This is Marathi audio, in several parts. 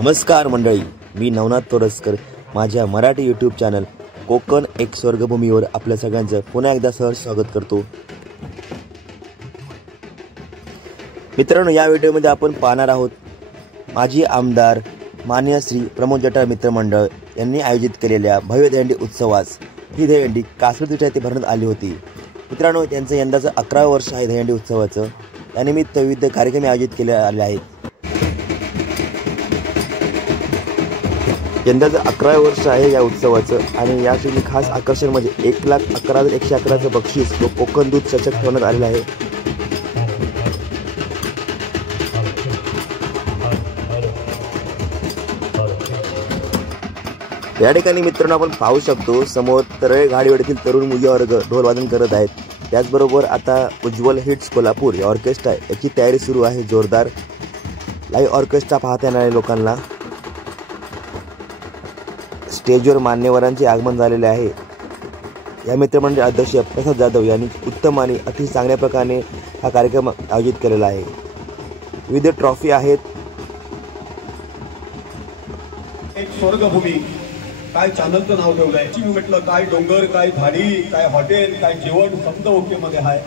नमस्कार मंडळी, मी नवनाथ तोरसकर माझ्या मराठी यूट्यूब चॅनल कोकण एक स्वर्गभूमीवर आपल्या सगळ्यांचं पुन्हा एकदा सहर्ष स्वागत करतो। मित्रांनो, या व्हिडिओमध्ये आपण पाहणार आहोत माजी आमदार माननीय श्री प्रमोद जठार मित्रमंडळ यांनी आयोजित केलेल्या भव्य दहीहंडी उत्सवास ही दहीहंडी कासरदीच्या येथे भरण्यात आली होती। मित्रांनो, त्यांचं यंदाचं 11वं वर्ष आहे दहीहंडी उत्सवाचं। त्यानिमित्त विविध कार्यक्रम आयोजित केले आले आहेत। यंदाचं 11वं वर्ष आहे या उत्सवाचं आणि यासाठी खास आकर्षण म्हणजे 1,11,111चं बक्षीस व कोकण दूध चषक ठेवण्यात आलेलं आहे। या ठिकाणी मित्रांनो आपण पाहू शकतो समोर तरळे घाडीवाडीतील तरुण मुली वर्ग ढोल वादन करत आहेत। त्याचबरोबर आता उज्ज्वल हिट्स कोल्हापूर या ऑर्केस्ट्रा याची तयारी सुरू आहे जोरदार। लाईव्ह ऑर्केस्ट्रा पाहता येणाऱ्या लोकांना स्टेजवर मान्यवरांचे आगमन झालेले आहे। या मित्रमंडळ अध्यक्ष प्रसाद जाधव यांनी उत्तम आणि अति चांगल्या प्रकारे हा कार्यक्रम आयोजित केलेला आहे। विविध ट्रॉफी आहेत। एक स्वर्गभूमी काय चॅनलचं नाव ठेवलंय मी म्हटलं काय डोंगर काय झाडी काय हॉटेल काय जेवण समजा ओके मध्ये आहे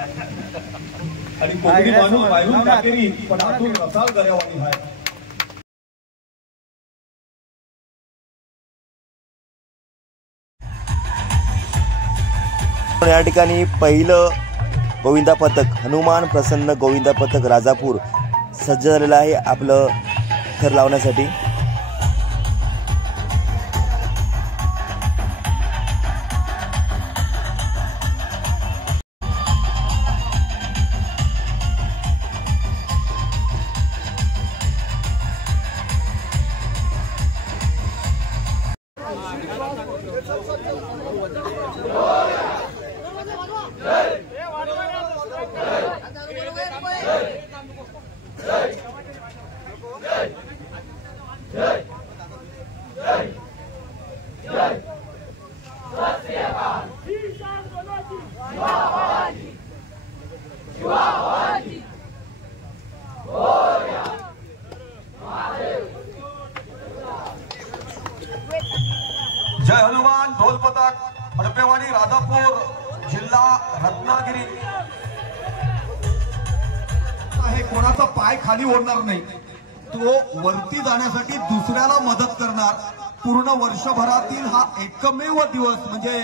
आणि कोकणी माणूस बाहेरून टाकेरी पण आतून रसाळ गर्यावानी आहे। या ठिकाणी पहिलं गोविंदा पथक हनुमान प्रसन्न गोविंदा पथक राजापूर सज्ज झालेलं आहे आपलं थर लावण्यासाठी। जय हनुमान ढोल पथक हडपेवाडी राजापूर जिल्हा रत्नागिरी हे कोणाचा पाय खाली ओढणार नाही, तो वरती जाण्यासाठी दुसऱ्याला मदत करणार। पूर्ण वर्षभरातील हा एकमेव दिवस म्हणजे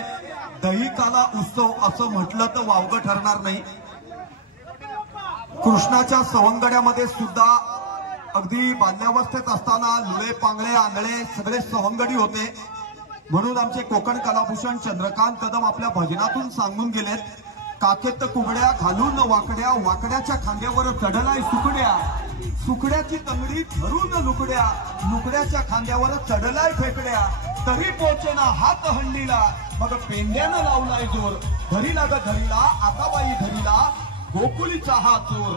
दहीकाला उत्सव असं म्हटलं तर वावगं ठरणार नाही। कृष्णाच्या सवंगड्यामध्ये सुद्धा अगदी बाल्यावस्थेत असताना लुळे पांगळे आंधळे सगळे सवंगडी होते। म्हणून आमचे कोकण कलाभूषण चंद्रकांत कदम आपल्या भजनातून सांगून गेलेत, काखेत कुबड्या घालून वाकड्या वाकड्याच्या खांद्यावर चढलाय सुकड्या, सुकड्याची तंगडी धरून लुकड्या, लुकड्याच्या खांद्यावर चढलाय फेकड्या, तरी पोचेना हात हंडीला, मग पेंड्यानं लावलाय जोर, धरीला ग धरीला आता बाई धरीला गोकुलीचा हा चोर।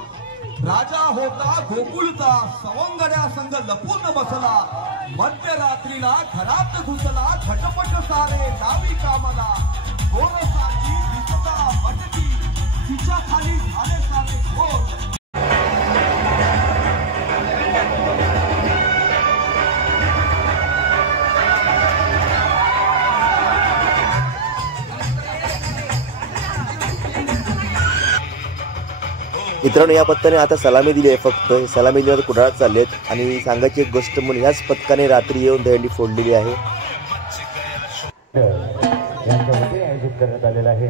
राजा होता गोकुळचा सवंगड्या संग लपून बसला, मध्यरात्रीला घरात घुसला झटपट सारे लावी कामाला, गोरसाची दिसता मटकी तिच्या खाली झाले सारे घोर। मित्रांनो, या पथकाने आता सलामी दिली आहे। फक्त हे सलामी दिल्यावर कुडाळात चाललेत आणि सांगायची एक गोष्ट म्हणून ह्याच पथकाने रात्री येऊन दहीहंडी फोडलेली आहे। आयोजित करण्यात आलेला आहे।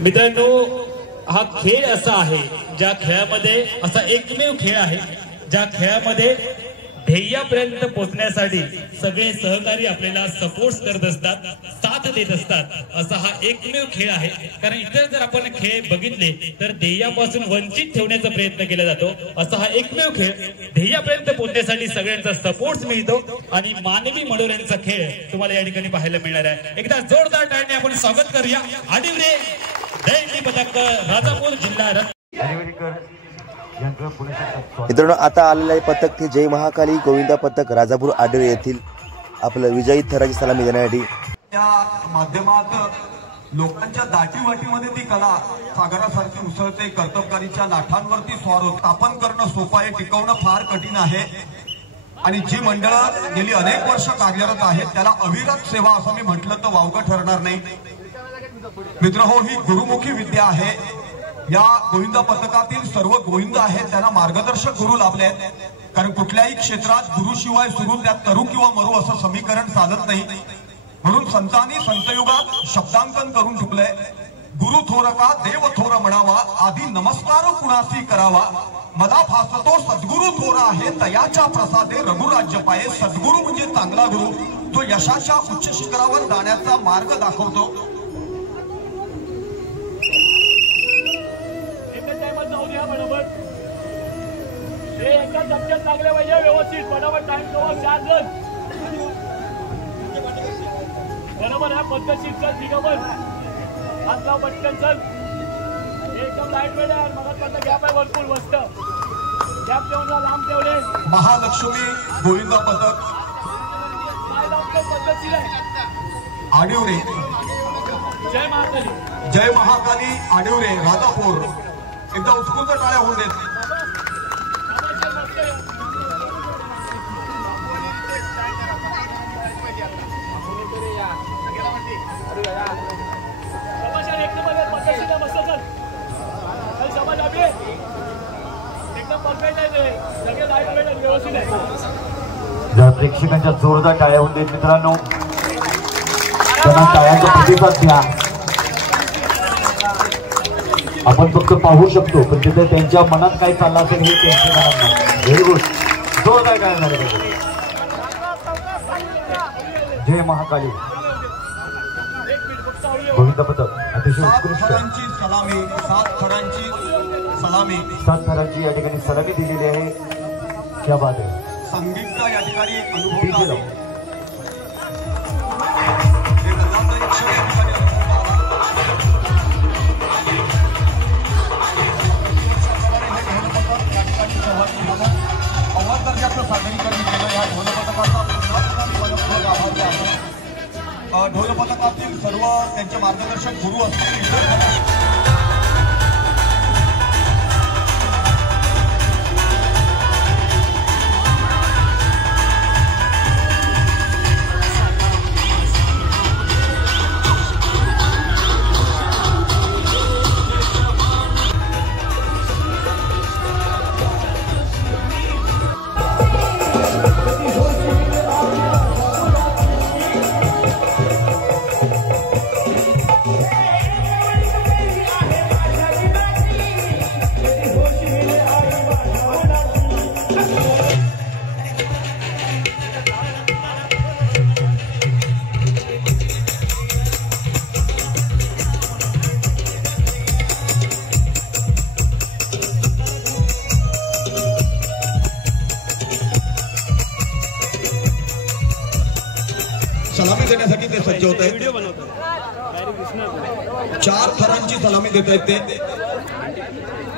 मित्रांनो, हा खेळ असा आहे ज्या खेळामध्ये असा एकमेव खेळ आहे ज्या खेळामध्ये ध्येयापर्यंत पोहोचण्यासाठी सगळे सहकारी आपल्याला सपोर्ट करत असतात, साथ देत असतात। असा हा एकमेव खेळ आहे। कारण इतर जर आपण खेळ बघितले तर ध्येयापासून वंचित ठेवण्याचा प्रयत्न केला जातो। असा हा एकमेव खेळ ध्येयापर्यंत पोहोचण्यासाठी सगळ्यांचा सपोर्ट मिळतो आणि मानवी मनोरंजनाचा खेळ तुम्हाला या ठिकाणी पाहायला मिळणार आहे। एकदा जोरदार टाळ्याने आपण स्वागत करूया आडिवरे दहीहंडी पथक राजापूर जिल्हा रत्नागिरी। मित्रांनो, आता आलेले पथक जय महाकाली गोविंदा पथक राजापूर आडिवरे येथील आपलं विजयी थराची सलामी देण्यासाठी त्या माध्यमात लोकांच्या दाटीवाटीमध्ये ती कला सागरासारखी उसळते. कर्तबगारीच्या लाटांवरती स्वार होत. स्थापन करणं सोपं आहे, टिकवणं फार कठीण आहे. आणि जी मंडळं गेली अनेक वर्ष कार्यरत आहेत त्याला अविरत सेवा असं मी म्हटलं तर वावगं ठरणार नाही. मित्रहो, ही गुरुमुखी विद्या आहे. या गोविंद पथकातील सर्व गोविंद आहेत त्यांना मार्गदर्शक गुरु लाभले आहेत. कारण कुठल्याही क्षेत्रात गुरुशिवाय सुरू त्यात तरू किंवा मरू असं समीकरण चालत नाही. म्हणून संतांनी संतयुगात शब्दांकन करून ठेवलंय. गुरु थोर का देव थोर म्हणावा, आधी नमस्कार कुणासी करावा. मला भासतो सद्गुरु थोर आहे, तयाच्या प्रसादे रघुराज्य पाये. सद्गुरु म्हणजे चांगला गुरु, तो यशाच्या उच्च शिखरावर जाण्याचा मार्ग दाखवतो. एका धक्क्यात लागले पाहिजे व्यवस्थित. फटाफट टाइम कवा 4 जण बरोबर आहे. पद्धतशीर चल, दिगंबर हात लाव पटकन चल. एकदम लाईट वेळ आहे. मगापर्यंत गॅप आहे भरपूर मस्त. गॅप ठेवून लांब ठेवले. महालक्ष्मी गोविंद पथक काय लावतो पद्धतशीर आहे. आडिवरे जय महाकाली. जय महाकाली आडिवरे राजापूर. एकदा उत्स्फूर्त टाळ्या होऊन देत. जर प्रेक्षकांच्या जोरदार टाळ्या होऊन देत मित्रांनो, त्यांना टाळ्यांचा प्रतिसाद द्या. आपण फक्त पाहू शकतो पण तिथे त्यांच्या मनात काय चाललं असेल हे त्यांच्या मनात नाही. व्हेरी गुड, जोरदार टाळ्या झाल्या पाहिजे. जय महाकाली गोविंद पथक अतिशय उत्कृष्ट. 7 थरांची सलामी 7 थरांची या ठिकाणी सलामी दिलेली आहे. क्या बात आहे. संगीतचा या ठिकाणी अनुभव अव्वल दर्जाचं सादरीकरण केलं. या ढोलपथकाचा आभारी आहे. ढोलपथकातील सर्व त्यांचे मार्गदर्शक गुरु असतात. सलामी देण्यासाठी ते सज्ज होत आहेत. 4 थरांची सलामी देत आहेत ते.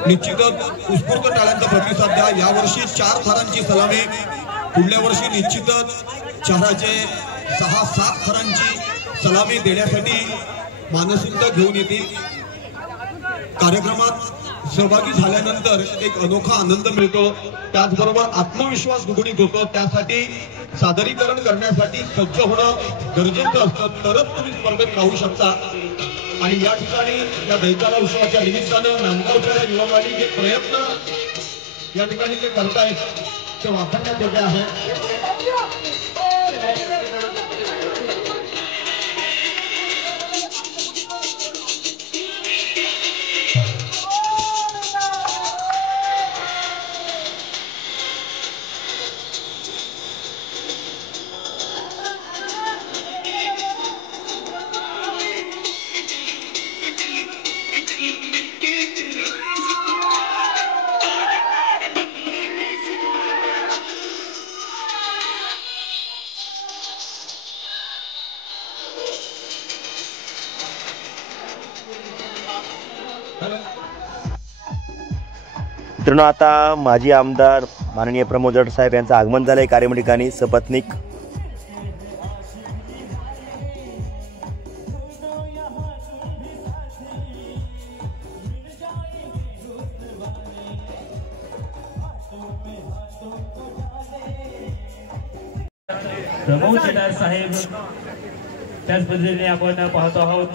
निश्चितच उत्स्फूर्त टाळ्यांचा प्रतिसाद द्या. यावर्षी 4 थरांची सलामी, पुढल्या वर्षी निश्चितच 6-7 थरांची सलामी देण्यासाठी मानसिकता घेऊन येतील. कार्यक्रमात सहभागी झाल्यानंतर एक अनोखा आनंद मिळतो, त्याचबरोबर आत्मविश्वास दुगणित होतो. त्यासाठी सादरीकरण करण्यासाठी सज्ज होणं गरजेचं असतं, तरच तुम्ही स्पर्धेत राहू शकता. आणि या ठिकाणी या दैताला उत्सवाच्या निमित्तानं नांदगावच्या युवकांनी जे प्रयत्न या ठिकाणी ते करतायत ते वापरण्यात योग्य आहे. मित्रांनो, आता माजी आमदार माननीय प्रमोद जठार साहेब यांचं आगमन झालंय कार्यक्रम ठिकाणी. सपत्नीक प्रमोद जटार साहेब त्याच पद्धतीने आपण पाहतो आहोत.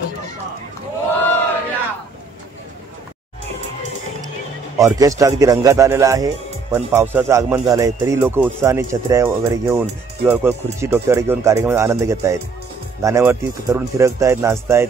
ऑर्केस्ट्रा अगदी रंगात आलेला आहे, पण पावसाचं आगमन झालंय तरी लोक उत्साहाने छत्र्या वगैरे घेऊन किंवा खुर्ची डोक्यावर घेऊन कार्यक्रमात आनंद घेत आहेत. गाण्यावरती तरुण थिरकतायत, नाचतायत.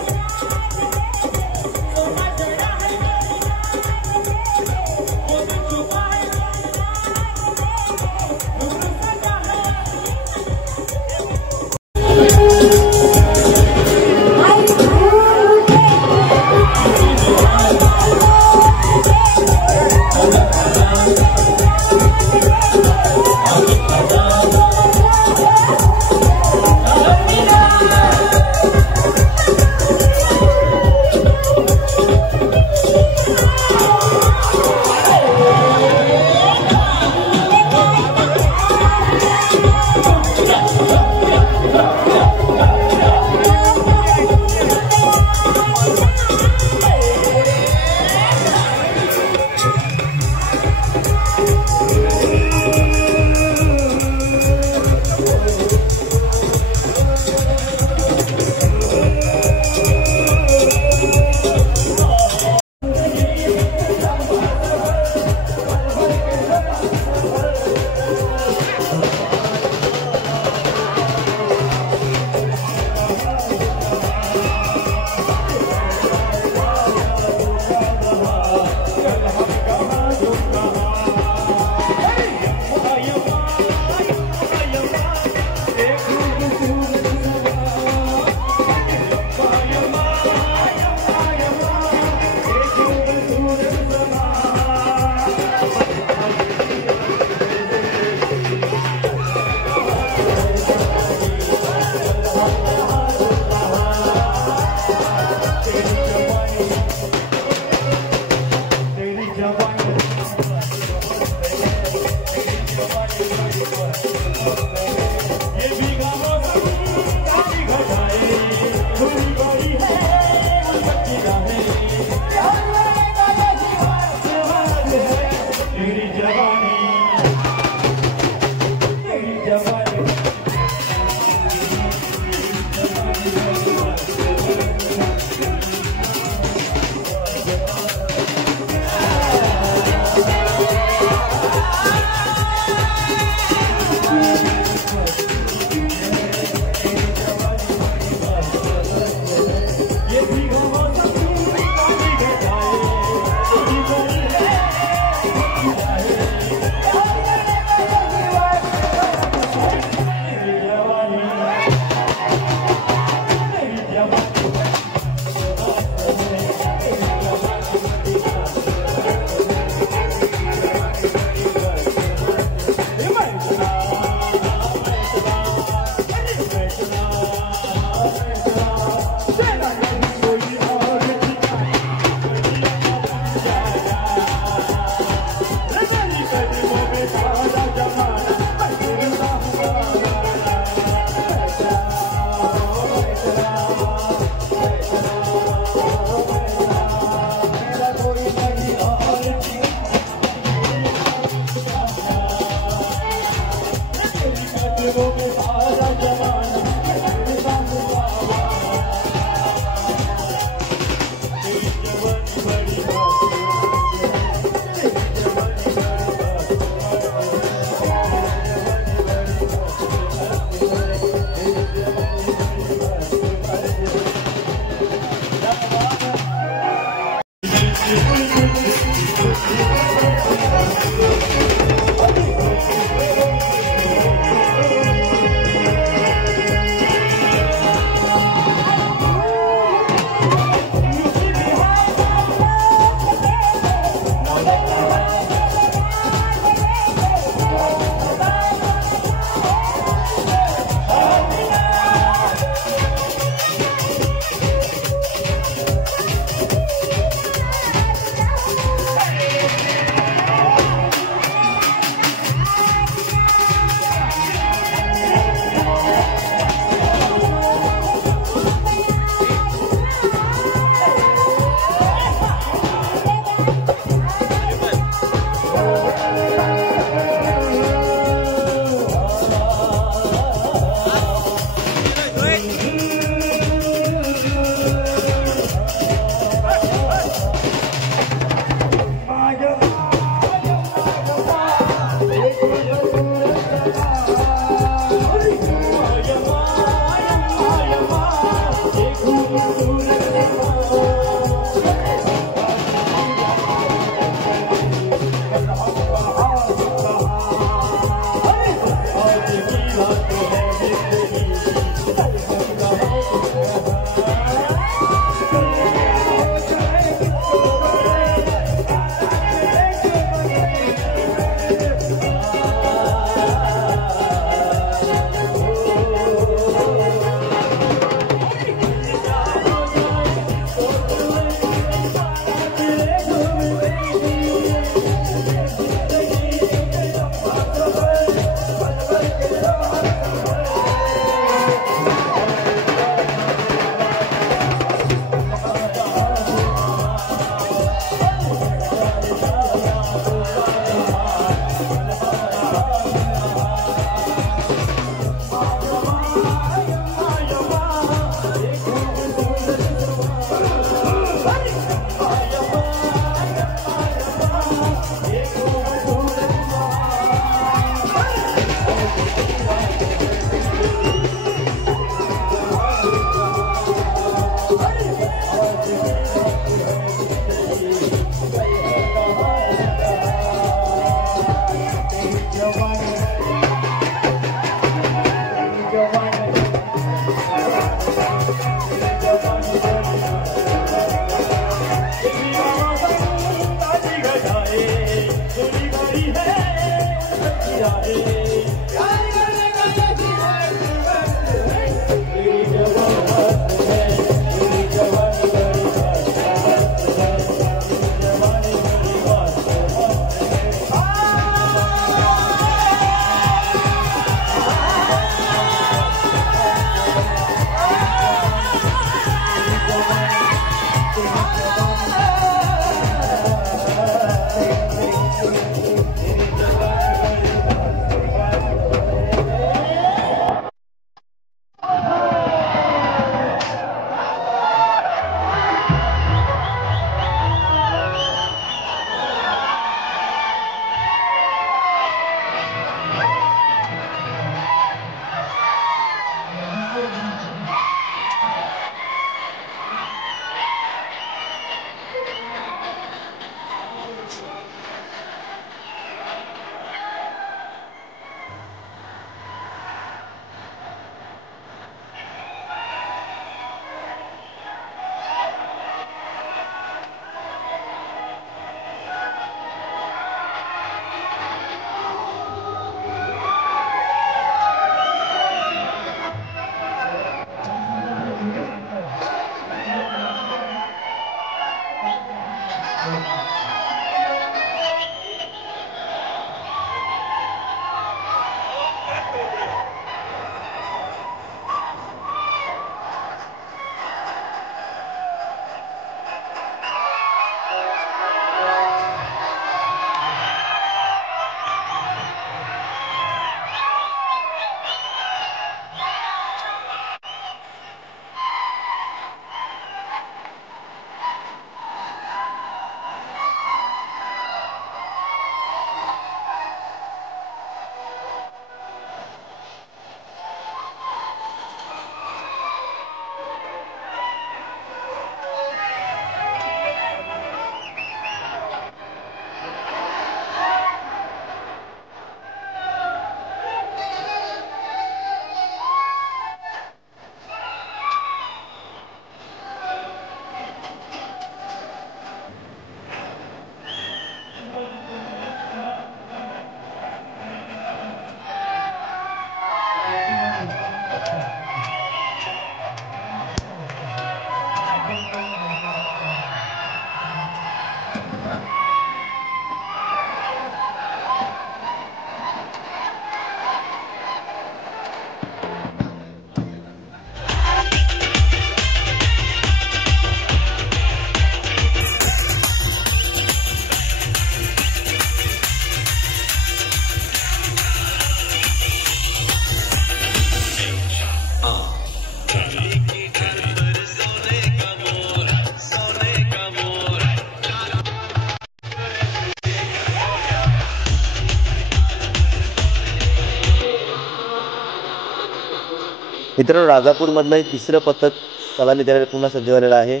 मित्रांनो, राजापूरमधलं हे तिसरं पथक सलामी द्यायला पुन्हा सज्ज झालेलं आहे.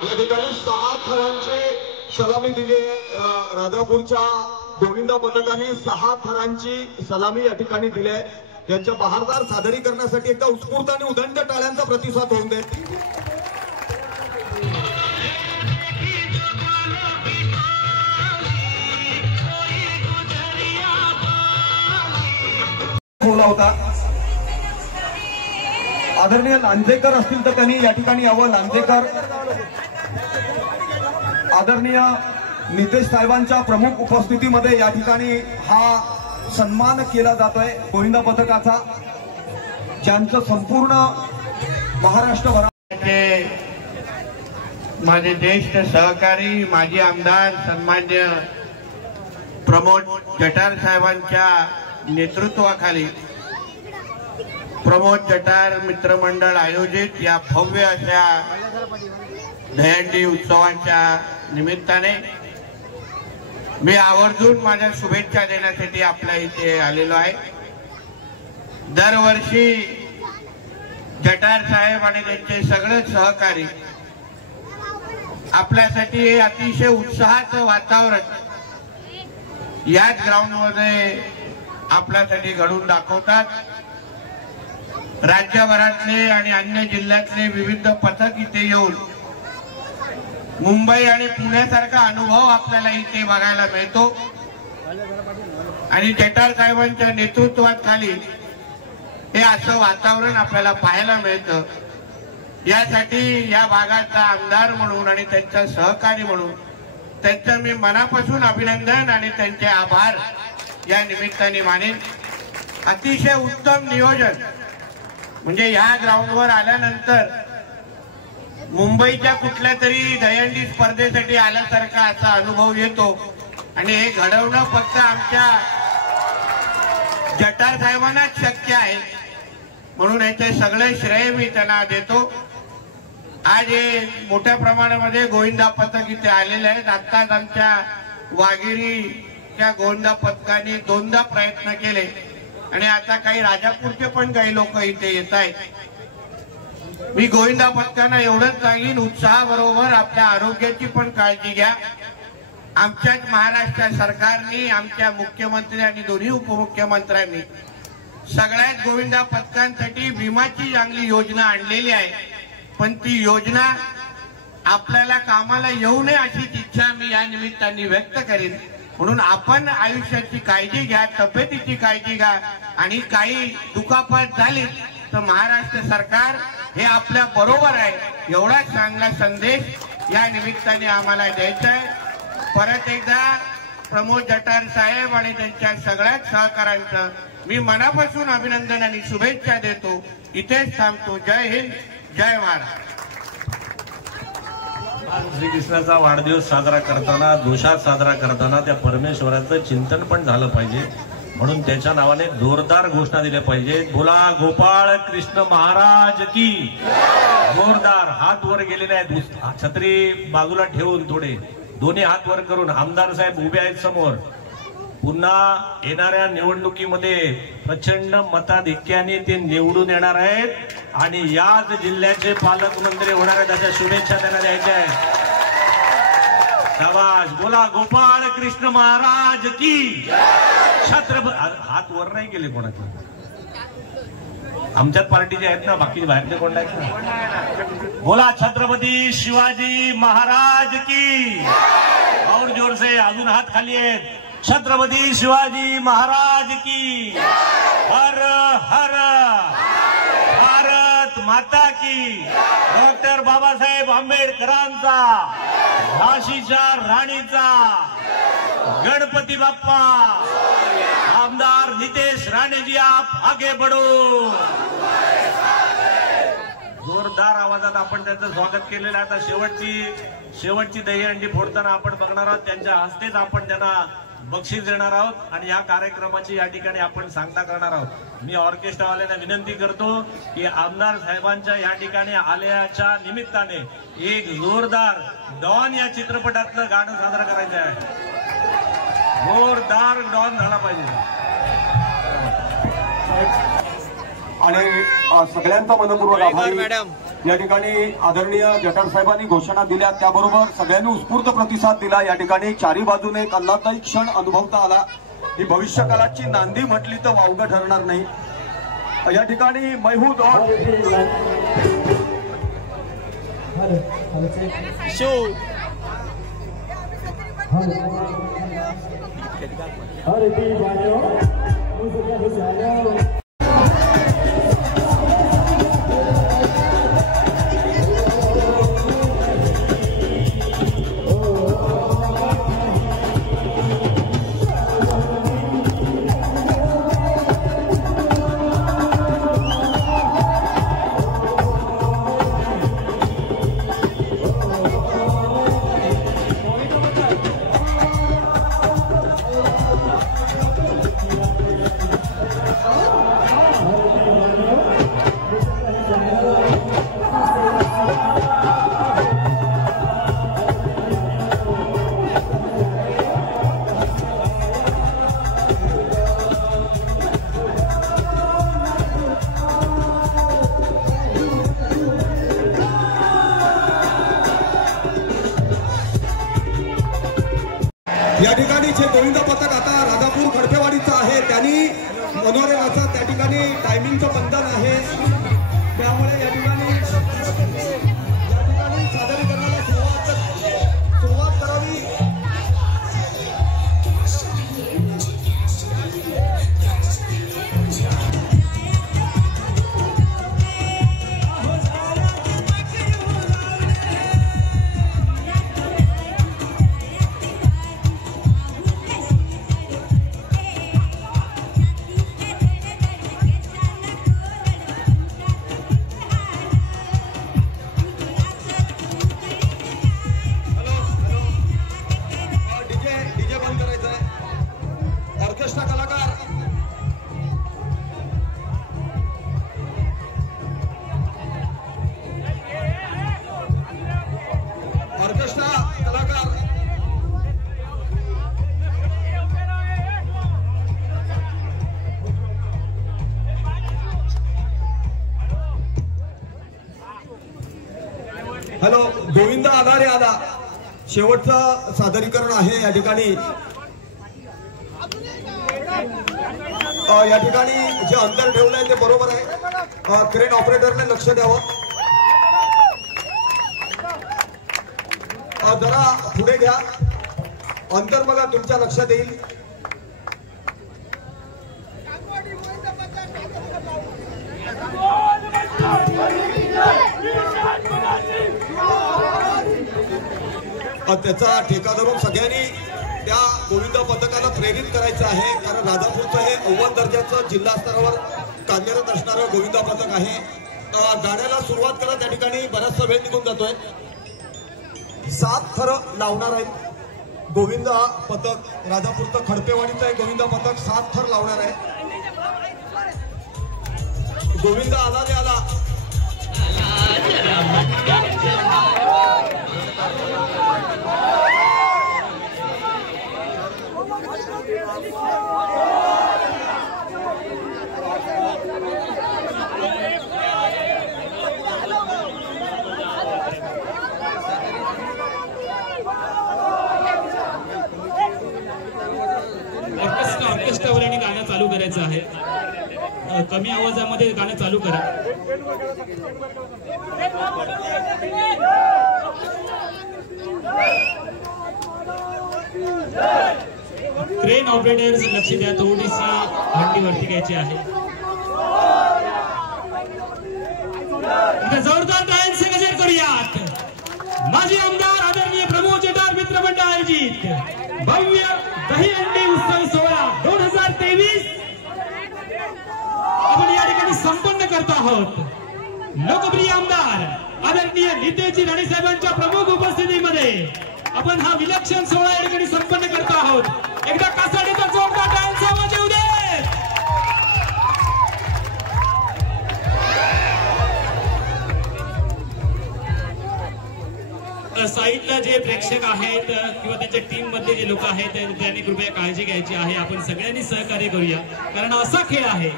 या ठिकाणी 6 थरांची सलामी दिली आहे. राजापूरच्या गोविंदा पथकाने 6 थरांची सलामी या ठिकाणी दिली आहे. त्यांच्या बहारदार सादरीकरणासाठी एकदा उत्स्फूर्त आणि उदंड टाळ्यांचा प्रतिसाद होऊन दे. बोला होता आदरणीय लांजेकर असतील तर त्यांनी या ठिकाणी यावं. लांजेकर आदरणीय नितेश साहेबांच्या प्रमुख उपस्थितीमध्ये या ठिकाणी हा सन्मान केला जातोय गोविंदा पथकाचा, ज्यांचं संपूर्ण महाराष्ट्रभराचे माझे ज्येष्ठ सहकारी माजी आमदार सन्मान्य प्रमोद जठार साहेबांच्या नेतृत्वाखाली प्रमोद जठार मित्रमंडळ आयोजित या भव्य अशा दहीहंडी उत्सवांच्या निमित्ताने मी आवर्जून माझ्या शुभेच्छा देण्यासाठी आपल्या इथे आलेलो आहे. दरवर्षी जठार साहेब आणि त्यांचे सगळे सहकारी आपल्यासाठी हे अतिशय उत्साहाचं वातावरण याच ग्राउंडमध्ये आपल्यासाठी घडवून दाखवतात. राज्यभरातले आणि अन्य जिल्ह्यातले विविध पथक इथे येऊन मुंबई आणि पुण्यासारखा अनुभव आपल्याला इथे बघायला मिळतो आणि जठार साहेबांच्या नेतृत्वाखाली हे असं वातावरण आपल्याला पाहायला मिळतं. यासाठी या भागाचा आमदार म्हणून आणि त्यांचा सहकारी म्हणून त्यांचं मी मनापासून अभिनंदन आणि त्यांचे आभार या निमित्ताने मानेन. अतिशय उत्तम नियोजन, म्हणजे या ग्राउंडवर आल्यानंतर मुंबईच्या कुठल्या तरी दहीहंडी स्पर्धेसाठी आल्यासारखा असा अनुभव येतो आणि हे घडवणं फक्त आमच्या जठार साहेबांनाच शक्य आहे, म्हणून याचे सगळे श्रेय मी त्यांना देतो. आज हे मोठ्या प्रमाणामध्ये गोविंदा पथक इथे आलेले आहेत. आत्ताच आमच्या वाघेरीच्या गोविंदा पथकाने 2दा प्रयत्न केले आणि आता काही राजापूरचे पण काही लोक इथे येत आहेत. मी गोविंदा पथकांना एवढंच सांगेन, उत्साहाबरोबर आपल्या आरोग्याची पण काळजी घ्या. आमच्याच महाराष्ट्र सरकारने, आमच्या मुख्यमंत्री आणि दोन्ही उपमुख्यमंत्र्यांनी सगळ्याच गोविंदा पथकांसाठी विमाची चांगली योजना आणलेली आहे, पण ती योजना आपल्याला कामाला येऊ नये अशीच इच्छा मी या निमित्ताने व्यक्त करेन. म्हणून आपण आयुष्याची काळजी घ्या, तब्येतीची काळजी घ्या आणि काही दुखापत झाली तर महाराष्ट्र सरकार हे आपल्या बरोबर आहे, एवढा चांगला संदेश या निमित्ताने आम्हाला द्यायचा आहे. परत एकदा प्रमोद जठार साहेब आणि त्यांच्या सगळ्याच सहकाऱ्यांचं मी मनापासून अभिनंदन आणि शुभेच्छा देतो. इथेच थांबतो. जय हिंद, जय महाराष्ट्र. श्रीकृष्णाचा वाढदिवस साजरा करताना, दोषात साजरा करताना त्या परमेश्वराचं चिंतन पण झालं पाहिजे, म्हणून त्याच्या नावाने जोरदार घोषणा दिल्या पाहिजेत. बोला गोपाळ कृष्ण महाराज की. जोरदार हात वर गेलेले आहेत, छत्री बाजूला ठेवून थोडे दोन्ही हात वर करून. आमदार साहेब उभे आहेत समोर. पुन्हा येणाऱ्या निवडणुकीमध्ये प्रचंड मताधिक्याने ते निवडून येणार आहेत आणि याच जिल्ह्याचे पालकमंत्री होणार आहेत, अशा शुभेच्छा त्यांना द्यायच्या आहेत. शाबाश. बोला गोपाळ कृष्ण महाराज की. छत्रपती. हात वर नाही गेले कोणाचे. आमच्याच पार्टीचे आहेत ना, बाकी बाहेरचे कोण आहेत ना. बोला छत्रपती शिवाजी महाराज की. और जोर से अजून हात खाली आहेत. छत्रपती शिवाजी महाराज की. हर हर भारत माता की. डॉक्टर बाबासाहेब आंबेडकरांचा, झाशीच्या राणीचा, गणपती बाप्पा. आमदार नितेश राणेजी आप आगे बढ़ो. जोरदार आवाजात आपण त्यांचं स्वागत केलेलं आहे. आता शेवटची दहीहंडी फोडताना आपण बघणार आहोत. त्यांच्या हस्तेच आपण त्यांना बक्षीस देणार आहोत आणि या कार्यक्रमाची या ठिकाणी आपण सांगता करणार आहोत. मी ऑर्केस्ट्रावाल्यांना विनंती करतो की आमदार साहेबांच्या या ठिकाणी आल्याच्या निमित्ताने एक जोरदार डॉन या चित्रपटातलं गाणं साजरं करायचं आहे. जोरदार डॉन झाला पाहिजे. आणि सगळ्यांचा मनपूर्वक आभारी. या ठिकाणी आदरणीय जठार साहेबांनी घोषणा दिल्या, त्याबरोबर सगळ्यांनी उत्स्फूर्त प्रतिसाद दिला. या ठिकाणी चारी बाजूने एक आल्हाददायी क्षण अनुभवता आला. ही भविष्यकाळाची नांदी म्हटली तर वावगं ठरणार नाही. या ठिकाणी मैहूद या ठिकाणी जे गोविंद पथक आता राजापूर खडपेवाडीचं आहे, त्यांनी मनोरंजनाचं त्या ठिकाणी टायमिंगचं बंधन आहे, त्यामुळे या ठिकाणी सादरीकरणाला सुरुवात करावी. हॅलो, गोविंद आधारे आला. शेवटचं सादरीकरण आहे या ठिकाणी. या ठिकाणी जे अंतर ठेवलं आहे ते बरोबर आहे. क्रेन ऑपरेटरने लक्ष द्यावं. जरा पुढे घ्या. अंतर बघा, तुमच्या लक्षात येईल. त्याचा ठेका धरून सगळ्यांनी त्या गोविंद पथकाला प्रेरित करायचं आहे, कारण राजापूरचं हे अव्वल दर्जाचं जिल्हा स्तरावर कार्यरत असणारं गोविंद पथक आहे. गाण्याला सुरुवात करा. त्या ठिकाणी बराचसा वेळ निघून जातोय. 7 थरं लावणार आहेत गोविंद पथक. राजापूरचं खडपेवाडीचं आहे गोविंद पथक. 7 थर लावणार आहे. गोविंद आला आला. स्पष्ट आवाजाने गाणं चालू करायचं आहे. कमी आवाजामध्ये गाणं चालू करा. क्रेन ऑपरेटर्स लक्ष द्या, थोडीशी हंडी वरती घ्यायची आहे. जोरदार टाळ्यांचे गजर करूयात. माजी आमदार आदरणीय प्रमोद जठार मित्रमंडळ आयोजित भव्य दहीहंडी उत्सव सोहळा 2023 आपण या ठिकाणी संपन्न करतो आहोत. लोकप्रिय आमदार आदरणीय नितेशजी राणे साहेबांच्या प्रमुख उपस्थितीमध्ये आपण हा विलक्षण सोहळा या ठिकाणी संपन्न करतो आहोत. एकदा कासाडीचा जोरदार टाळ्यांचा आवाज येऊ दे. साईडला जे प्रेक्षक आहेत किंवा त्यांच्या टीम मधले जे लोक आहेत त्यांनी कृपया काळजी घ्यायची आहे. आपण सगळ्यांनी सहकार्य करूया, कारण असा खेळ आहे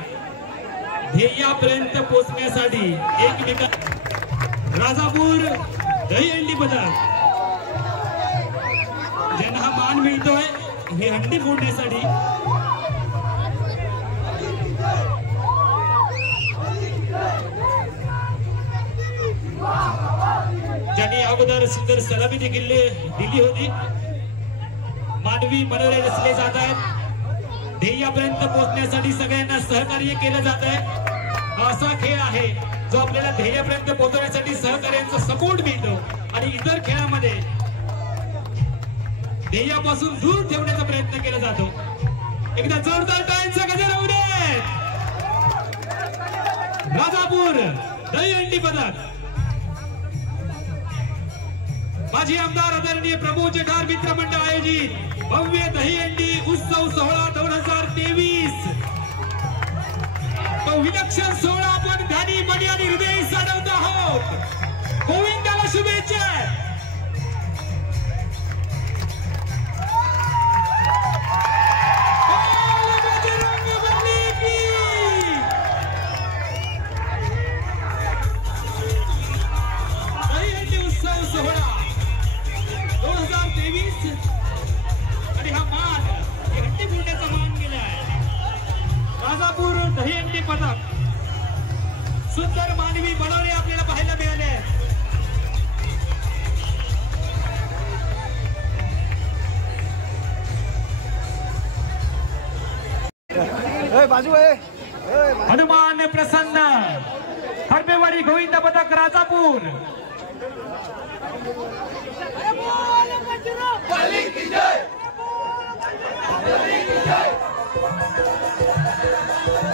ध्येयापर्यंत पोहोचण्यासाठी एकमेका. राजापूर दहीहंडी पदक ज्यांना हा मान मिळतोय ही हंडी फोडण्यासाठी ज्यांनी अगोदर सुंदर सलामी देखील दिली होती. मानवी मनोरे रचले जात आहेत. ध्येयापर्यंत पोहोचण्यासाठी सगळ्यांना सहकार्य केलं जात आहे. हा असा खेळ आहे जो आपल्याला ध्येयापर्यंत पोहोचण्यासाठी सहकार्यांचा सपोर्ट मिळतो आणि इतर खेळामध्ये ध्येयापासून दूर ठेवण्याचा प्रयत्न केला जातो. एकदा जोरदार टाळ्यांचा गजर होऊ दे. राजापूर दहीहंडी पदक माजी आमदार आदरणीय प्रमोद जठार मित्रमंडळ आयोजित भव्य दहीहंडी उत्सव सोहळा 2023 तो विलक्षण सोहळा आपण ध्यानी मनी आणि हृदय साधवत आहोत. गोविंदाला शुभेच्छा. दहीहंडी उत्सव सोहळा 2023 आणि हा मान हंडी फोडण्याचा मान गेलाय. राजापूर दहीहंडी पदक सुंदर मानवी बनवणे आपल्याला पाहायला मिळाले. हनुमान प्रसन्न हरपेवाडी गोविंद पदक राजापूर.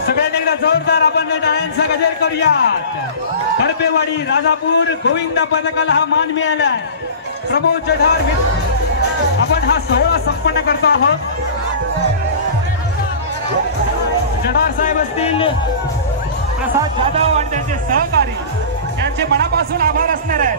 सगळ्यांनी एकदा जोरदार आपण टाळ्यांचा गजर करूयात. हडपेवाडी राजापूर गोविंद पदकाला हा मान मिळालाय. प्रमोद जठार आपण हा सोहळा संपन्न करतो आहोत. जठार साहेब असतील, प्रसाद जाधव आणि त्यांचे सहकारी यांचे मनापासून आभार असणार आहेत.